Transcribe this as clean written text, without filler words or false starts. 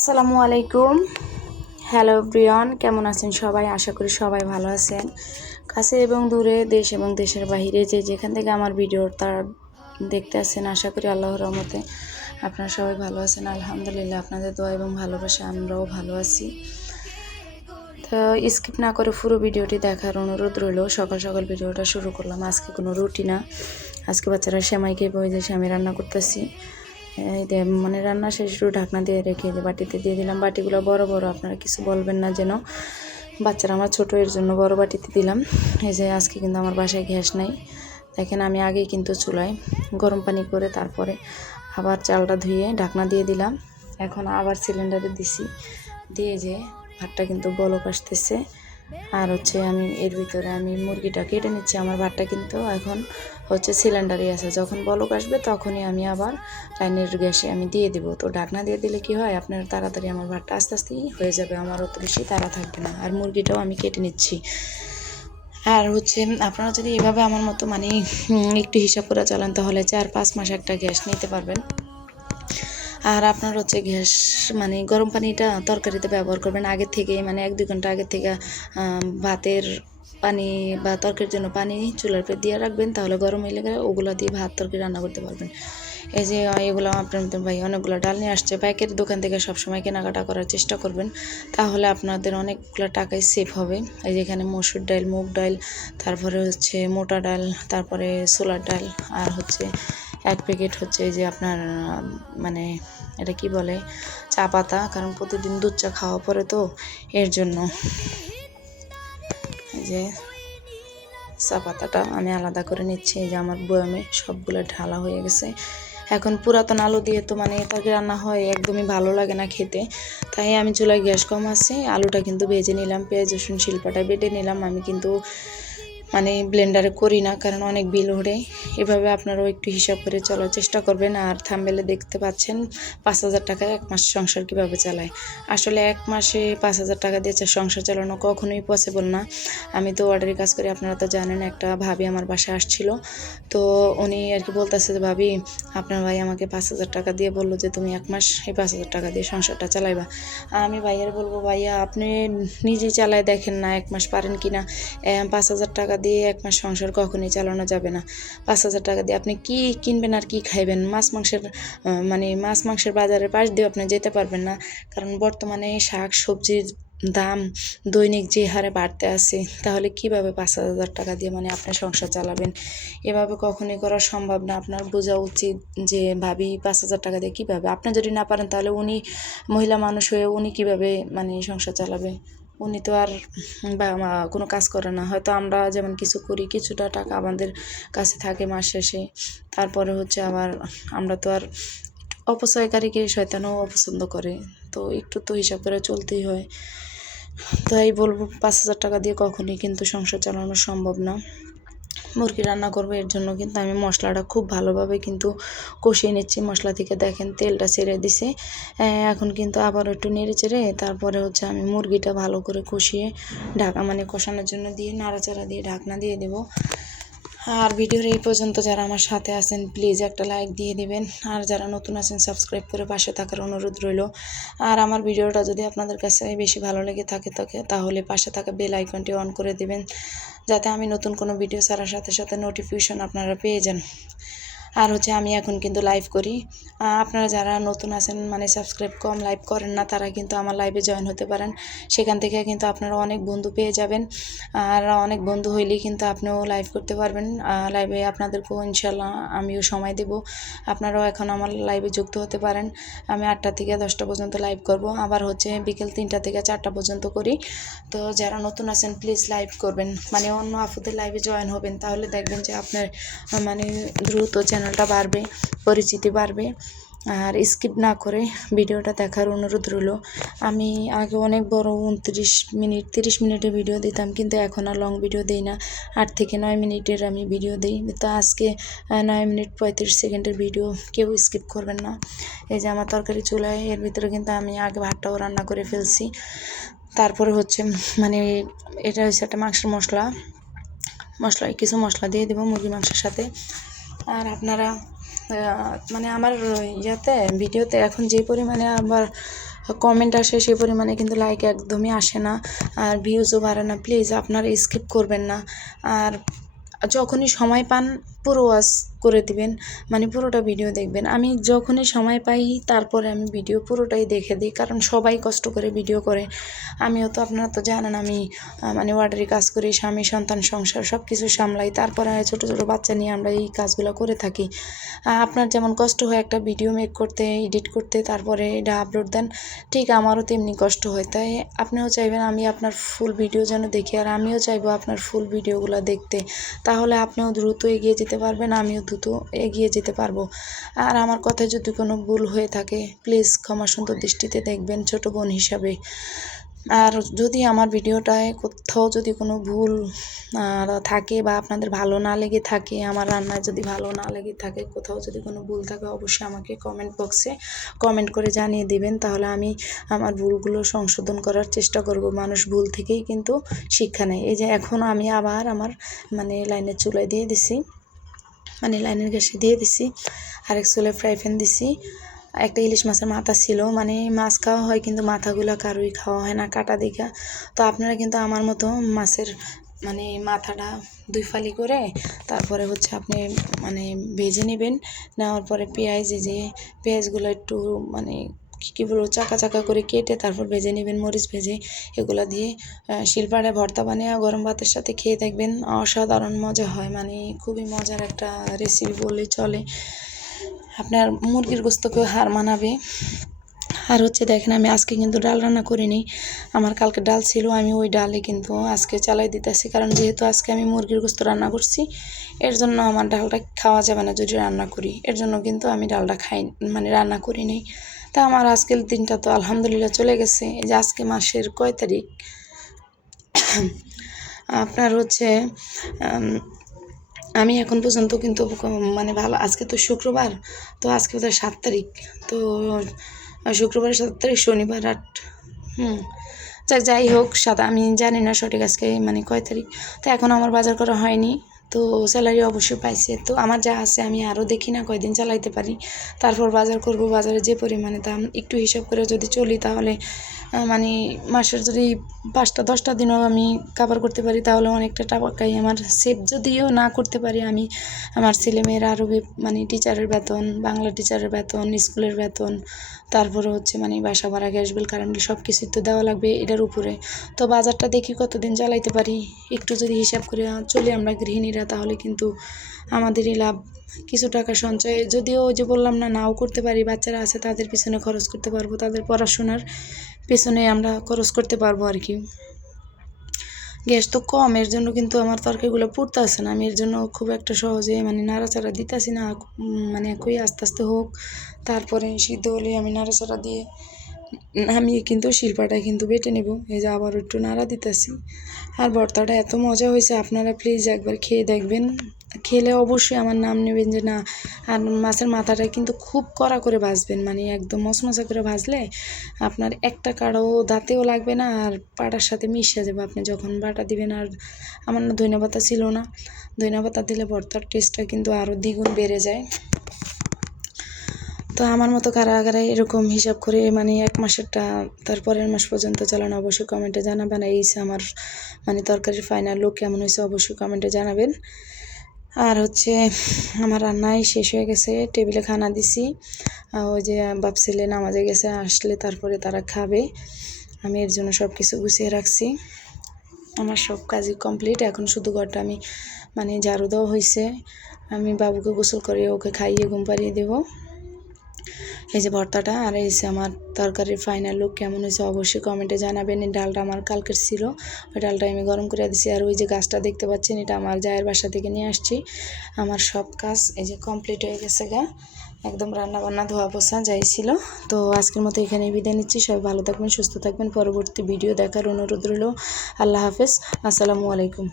আসসালামু আলাইকুম। Hello everyone, কেমন আছেন সবাই? আশা করি সবাই ভালো আছেন। কাছে এবং দূরে, দেশ এবং দেশের বাইরে যে যেখান থেকে আমার ভিডিওটা দেখতে আসেন, আশা করি আল্লাহর রহমতে আপনারা সবাই ভালো আছেন। আলহামদুলিল্লাহ, আপনাদের দোয়া এবং ভালোবাসা আমরাও ভালো আছি। তো স্কিপ না করে পুরো ভিডিওটি দেখার অনুরোধ রইল। সকাল সকাল ভিডিওটা শুরু করলাম। আজকে কোনো রুটি না, আজকে বাচ্চারা সেমাই খেয়ে বই যে আমি রান্না করতেছি। মানে রান্না শেষ করে ঢাকনা দিয়ে রেখে বাটিতে দিয়ে দিলাম। বাটিগুলো বড় বড়, আপনারা কিছু বলবেন না যেন। বাচ্চারা আমার ছোটো, এর জন্য বড় বাটিতে দিলাম। এই যে আজকে কিন্তু আমার বাসায় গ্যাস নাই। দেখেন আমি আগেই কিন্তু চুলায় গরম পানি করে তারপরে আবার চালটা ধুয়ে ঢাকনা দিয়ে দিলাম। এখন আবার সিলিন্ডারে দিছি, দিয়ে যে ভাতটা কিন্তু বলক আসতেছে। আর আমি এর ভিতরে আমি মুরগিটা কেটে নিচ্ছি। আমার ভাতটা কিন্তু এখন সিলিন্ডারে আছে, যখন বলক আসবে তখনই আমি আবার লাইনের গ্যাসে আমি দিয়ে দেব। তো ঢাকনা দিয়ে দিলে কি হয়, আপনার তাড়াতাড়ি আমার ভাতটা আস্তে আস্তেই হয়ে যাবে, আমার অত বেশি তাড়া থাকবে না। আর মুরগিটাও আমি কেটে নিচ্ছি। আর আপনারা যদি এভাবে আমার মতো মানে একটু হিসাব করে চালান, তাহলে 4-5 মাস একটা গ্যাস নিতে পারবেন। আর আপনার গ্যাস মানে গরম পানিটা তরকারিতে ব্যবহার করবেন আগে থেকে, মানে 1-2 ঘন্টা আগে থেকে ভাতের পানি বা তরকারির জন্য পানি চুলার উপরে দিয়ে রাখবেন, তাহলে গরম হয়ে গেলে ওগুলো দিয়ে ভাত তরকারি রান্না করতে পারবেন। এই যে এগুলো আপনার ভাই অনেকগুলো ডাল নিয়ে আসছে। পাইকারি দোকান থেকে সবসময় কেনাকাটা করার চেষ্টা করবেন, তাহলে আপনাদের অনেকগুলো টাকাই সেভ হবে। এই যে এখানে মসুর ডাল, মুগ ডাল, তারপরে মোটা ডাল, তারপরে ছোলার ডাল, আর 1 প্যাকেট এই যে আপনার মানে এটা কি বলে, চা পাতা, কারণ প্রতিদিন দুধ চা খাওয়া পরে তো এর জন্য। এই যে চা পাতাটা আমি আলাদা করে নিচ্ছি। এই যে আমার বয়ামে সবগুলো ঢালা হয়ে গেছে। এখন পুরাতন আলু দিয়ে তো মানে তরকারি রান্না হয়, একদমই ভালো লাগে না খেতে। তাই আমি চুলায় গ্যাস কম আছে, আলুটা কিন্তু ভেজে নিলাম, পেঁয়াজ রসুন শিলপাটা বেটে নিলাম। আমি কিন্তু মানে ব্লেন্ডারে করি না, কারণ অনেক বিল ওঠে। এভাবে আপনারাও একটু হিসাব করে চলার চেষ্টা করবেন। আর থাম্বনেলে দেখতে পাচ্ছেন 5,000 টাকায় 1 মাস সংসার কীভাবে চালায়। আসলে 1 মাসে 5,000 টাকা দিয়ে সংসার চালানো কখনোই পসিবল না। আমি তো অর্ডারের কাজ করি, আপনারা তো জানেন। একটা ভাবি আমার বাসায় আসছিল, তো উনি আর কি বলতেছে যে, ভাবি আপনার ভাই আমাকে 5,000 টাকা দিয়ে বললো যে তুমি 1 মাস এই 5,000 টাকা দিয়ে সংসারটা চালাইবা। আমি ভাইয়ার বলবো, ভাইয়া আপনি নিজেই চালায় দেখেন না 1 মাস পারেন কি না। 5,000 টাকা দিয়ে 1 মাস সংসার কখনোই চালানো যাবে না। 5,000 টাকা দিয়ে আপনি কি কিনবেন আর কি খাইবেন? মাছ মাংসের বাজারের পাশ দিয়ে আপনি যেতে পারবেন না, কারণ বর্তমানে শাক সবজির দাম দৈনিক যে হারে বাড়তে আছে, তাহলে কিভাবে 5,000 টাকা দিয়ে মানে আপনি সংসার চালাবেন? এভাবে কখনোই করা সম্ভব না। আপনার বোঝা উচিত যে ভাবি 5,000 টাকা দিয়ে কীভাবে, আপনি যদি না পারেন তাহলে উনি মহিলা মানুষ হয়ে উনি কীভাবে মানে সংসার চালাবে? উনি তো আর কোনো কাজ করে না। হয়তো আমরা যেমন কিছু করি, কিছুটা টাকা আমাদের কাছে থাকে মাস শেষে। তারপরে আবার আমরা তো আর অপচয়কারীকে শয়তানও অপছন্দ করে, তো একটু তো হিসাব করে চলতেই হয়। তাই বলবো 5,000 টাকা দিয়ে কখনোই কিন্তু সংসার চালানো সম্ভব না। মুরগি রান্না করবো, এর জন্য কিন্তু আমি মশলাটা খুব ভালোভাবে কিন্তু কষিয়ে নিচ্ছি। মশলা থেকে দেখেন তেলটা ছেড়ে দিছে। এখন কিন্তু আবার একটু নেড়ে চেড়ে তারপরে আমি মুরগিটা ভালো করে কষিয়ে কষানোর জন্য দিয়ে নাড়াচাড়া দিয়ে ঢাকনা দিয়ে দেবো। আর ভিডিওর এই পর্যন্ত যারা আমার সাথে আছেন, প্লিজ একটা লাইক দিয়ে দিবেন। আর যারা নতুন আছেন, সাবস্ক্রাইব করে পাশে থাকার অনুরোধ রইল। আর আমার ভিডিওটা যদি আপনাদের কাছে বেশি ভালো লেগে থাকে তাহলে পাশে থাকা বেল আইকনটি অন করে দিবেন, যাতে আমি নতুন কোনো ভিডিও ছাড়ার সাথে সাথে নোটিফিকেশন আপনারা পেয়ে যান। আর আমি এখন কিন্তু লাইভ করি। আপনারা যারা নতুন আছেন, মানে সাবস্ক্রাইব কম, লাইভ করেন না, তারা কিন্তু আমার লাইভে জয়েন হতে পারেন। সেখান থেকে কিন্তু আপনারা অনেক বন্ধু পেয়ে যাবেন। আর অনেক বন্ধু হইলেই কিন্তু আপনিও লাইভ করতে পারবেন। লাইভে আপনাদেরকেও ইনশাল্লাহ আমিও সময় দেব। আপনারাও এখন আমার লাইভে যুক্ত হতে পারেন। আমি 8টা থেকে 10টা পর্যন্ত লাইভ করব, আবার বিকেল 3টা থেকে 4টা পর্যন্ত করি। তো যারা নতুন আছেন প্লিজ লাইভ করবেন, মানে অন্য আপুদের লাইভে জয়েন হবেন, তাহলে দেখবেন যে আপনার মানে দ্রুত চ্যানেলটা বাড়বে, পরিচিতি বাড়বে। আর স্কিপ না করে ভিডিওটা দেখার অনুরোধ রইল। আমি আগে অনেক বড় 29 মিনিট 30 মিনিটের ভিডিও দিতাম, কিন্তু এখন আর লং ভিডিও দিই না। 8 থেকে 9 মিনিটের আমি ভিডিও দিই। তো আজকে 9 মিনিট 35 সেকেন্ডের ভিডিও, কেউ স্কিপ করবেন না। এই যে আমার তরকারি চুলায়, এর ভিতরে কিন্তু আমি আগে ভাতটাও রান্না করে ফেলছি। তারপরে মানে এটা একটা মাংসের মশলায় কিছু মশলা দিয়ে দেবো মুরগি মাংসের সাথে। আর আপনারা মানে আমার ভিডিওতে এখন যে পরিমাণে আবার কমেন্ট আসে সেই পরিমাণে কিন্তু লাইক একদমই আসে না, আর ভিউজও বাড়ে না। প্লিজ আপনারা স্কিপ করবেন না, আর যখনই সময় পান পুরো ওয়াচ করে দিবেন, মানে পুরোটা ভিডিও দেখবেন। আমি যখনই সময় পাই তারপরে আমি ভিডিও পুরোটাই দেখে দিই, কারণ সবাই কষ্ট করে ভিডিও করে। আমিও তো, আপনারা তো জানেন, আমি মানে ওয়ার্ডারি কাজ করি, স্বামী সন্তান সংসার সব কিছু সামলাই, তারপরে ছোটো ছোটো বাচ্চা নিয়ে আমরা এই কাজগুলো করে থাকি। আপনার যেমন কষ্ট হয় একটা ভিডিও মেক করতে, এডিট করতে, তারপরে এটা আপলোড দেন, ঠিক আমারও তেমনি কষ্ট হয়। তাই আপনিও চাইবেন আমি আপনার ফুল ভিডিও যেন দেখি, আর আমিও চাইবো আপনার ফুল ভিডিওগুলো দেখতে, তাহলে আপনিও দ্রুত এগিয়ে যেতে পারবেন, আমিও দ্রুত এগিয়ে যেতে পারবো। আর আমার কথায় যদি কোনো ভুল হয়ে থাকে প্লিজ ক্ষমা সুন্দর দৃষ্টিতে দেখবেন ছোট বোন হিসাবে। আর যদি আমার ভিডিওটায় কোথাও যদি কোনো ভুল থাকে বা আপনাদের ভালো না লেগে থাকে, আমার রান্নায় যদি ভালো না লেগে থাকে, কোথাও যদি কোনো ভুল থাকে, অবশ্যই আমাকে কমেন্ট বক্সে কমেন্ট করে জানিয়ে দিবেন, তাহলে আমি আমার ভুলগুলো সংশোধন করার চেষ্টা করব। মানুষ ভুল থেকেই কিন্তু শিক্ষা নেয়। এই যে এখন আমি আবার আমার মানে লাইনের চুলায় দিয়ে দিছি, মানে লাইনের গ্যাসে দিয়ে দিছি, আরেক চুলায় ফ্রাই প্যান দিছি। একটা ইলিশ মাছের মাথা ছিল, মানে মাছ খাওয়া হয় কিন্তু মাথাগুলো কারোই খাওয়া হয় না কাটা দেখা। তো আপনারা কিন্তু আমার মতো মাছের মানে মাথাটা 2 ফালি করে তারপরে হচ্ছে আপনি মানে ভেজে নেবেন। নেওয়ার পরে পেঁয়াজ, এই যে পেঁয়াজগুলো একটু মানে কী বলবো চাকা চাকা করে কেটে তারপর ভেজে নেবেন, মরিচ ভেজে এগুলো দিয়ে শিলপাটায় ভর্তা বানিয়ে গরম ভাতের সাথে খেয়ে দেখবেন, অসাধারণ মজা হয়। মানে খুবই মজার একটা রেসিপি বললেই চলে, আপনার মুরগির গোস্তকেও হার মানাবে। আর হচ্ছে দেখেন আমি আজকে কিন্তু ডাল রান্না করিনি, আমার কালকে ডাল ছিল, আমি ওই ডালে কিন্তু আজকে চালাই দিতেছি, কারণ যেহেতু আজকে আমি মুরগির গোস্ত রান্না করছি, এর জন্য আমার ডালটা খাওয়া যাবে না যদি রান্না করি, এর জন্য কিন্তু আমি ডালটা খাই মানে রান্না করিনি। তা আমার আজকের দিনটা তো আলহামদুলিল্লাহ চলে গেছে। এই যে আজকে মাসের কয় তারিখ আপনার হচ্ছে আমি এখন পর্যন্ত কিন্তু মানে ভালো, আজকে তো শুক্রবার, তো আজকে বোধহয় 7 তারিখ, তো শুক্রবার 7 তারিখ, শনিবার 8, যাই হোক আমি জানি না সঠিক আজকে মানে কয় তারিখ। তো এখন আমার বাজার করা হয়নি, তো স্যালারি অবশ্যই পাইছে, তো আমার যা আছে আমি আরও দেখি না কয়দিন চালাইতে পারি, তারপর বাজার করব। বাজারে যে পরিমাণে দাম একটু হিসাব করে যদি চলি, তাহলে মানে মাসের যদি 5টা-10টা দিনও আমি কভার করতে পারি, তাহলে অনেকটা টাকাই আমার সেভ। যদিও না করতে পারি, আমি আমার ছেলেমেয়েরা আরবি মানে টিচারের বেতন, বাংলা টিচারের বেতন, স্কুলের বেতন, তারপরে হচ্ছে মানে বাসা ভাড়া, গ্যাস বিল, কারেন্ট বিল সব কিছুই তো দেওয়া লাগবে এটার উপরে। তো বাজারটা দেখি কতদিন চালাইতে পারি, একটু যদি হিসাব করে চলি আমরা গৃহিণীরা, তাহলে কিন্তু আমাদেরই লাভ। কিছু টাকা সঞ্চয়, যদিও ওই যে বললাম না, নাও করতে পারি, বাচ্চারা আছে তাদের পিছনে খরচ করতে পারবো, তাদের পড়াশোনার পেছনে আমরা খরচ করতে পারবো আর কি। গ্যাস তো কম, এর জন্য কিন্তু আমার তরকারিগুলো পুড়তে আসে না, আমি এর জন্য খুব একটা সহজে মানে নাড়াচাড়া দিতেছি না, মানে একই আস্তে আস্তে হোক, তারপরে সিদ্ধ হলে আমি নাড়াচাড়া দিয়ে আমি কিন্তু শিল্পাটায় কিন্তু বেটে নেব। এই যে আবার একটু নাড়া দিতেছি। আর ভর্তাটা এত মজা হয়েছে, আপনারা প্লিজ একবার খেয়ে দেখবেন, খেলে অবশ্যই আমার নাম নেবেন যে না। আর মাছের মাথাটা কিন্তু খুব কড়া করে ভাজবেন, মানে একদম মশমশা করে ভাজলে আপনার একটা কাড়াও দাঁতেও লাগবে না, আর পাটার সাথে মিশে যাবে আপনি যখন বাটা দিবেন। আর আমার না ধনিয়া পাতা ছিল না, ধনিয়া পাতা দিলে ভর্তার টেস্টটা কিন্তু আরও দ্বিগুণ বেড়ে যায়। তো আমার মতো কারা কারা এরকম হিসাব করে মানে 1 মাসেরটা তারপরের মাস পর্যন্ত চালানো, অবশ্যই কমেন্টে জানাবেন। এই আমার মানে তরকারির ফাইনাল লুক কেমন হয়েছে অবশ্যই কমেন্টে জানাবেন। আর হচ্ছে আমার রান্নাই শেষ হয়ে গেছে, টেবিলে খানা দিছি, ওই যে বাপ ছেলে নামাজে গেছে, আসলে তারপরে তারা খাবে, আমি এর জন্য সব কিছু গুছিয়ে রাখছি। আমার সব কাজই কমপ্লিট, এখন শুধু ঘরটা আমি মানে ঝাড়ু দেওয়া হয়েছে, আমি বাবুকে গোসল করে ওকে খাইয়ে ঘুম পাড়িয়ে দেবো। এই যে ভর্তাটা, আর এই যে আমার তরকারির ফাইনাল লুক কেমন হয়েছে অবশ্যই কমেন্টে জানাবেন। এই ডালটা আমার কালকের ছিল, ওই ডালটা আমি গরম করে দিছি। আর ওই যে গাছটা দেখতে পাচ্ছেন, এটা আমার জায়ের বাসা থেকে নিয়ে আসছি। আমার সব কাজ এই যে কমপ্লিট হয়ে গেছে একদম রান্না বান্না ধোয়া পোছা যাই ছিল। তো আজকের মতো এখানেই বিদায় নিচ্ছি, সবাই ভালো থাকবেন, সুস্থ থাকবেন, পরবর্তী ভিডিও দেখার অনুরোধ রইল। আল্লাহ হাফেজ, আসসালামু আলাইকুম।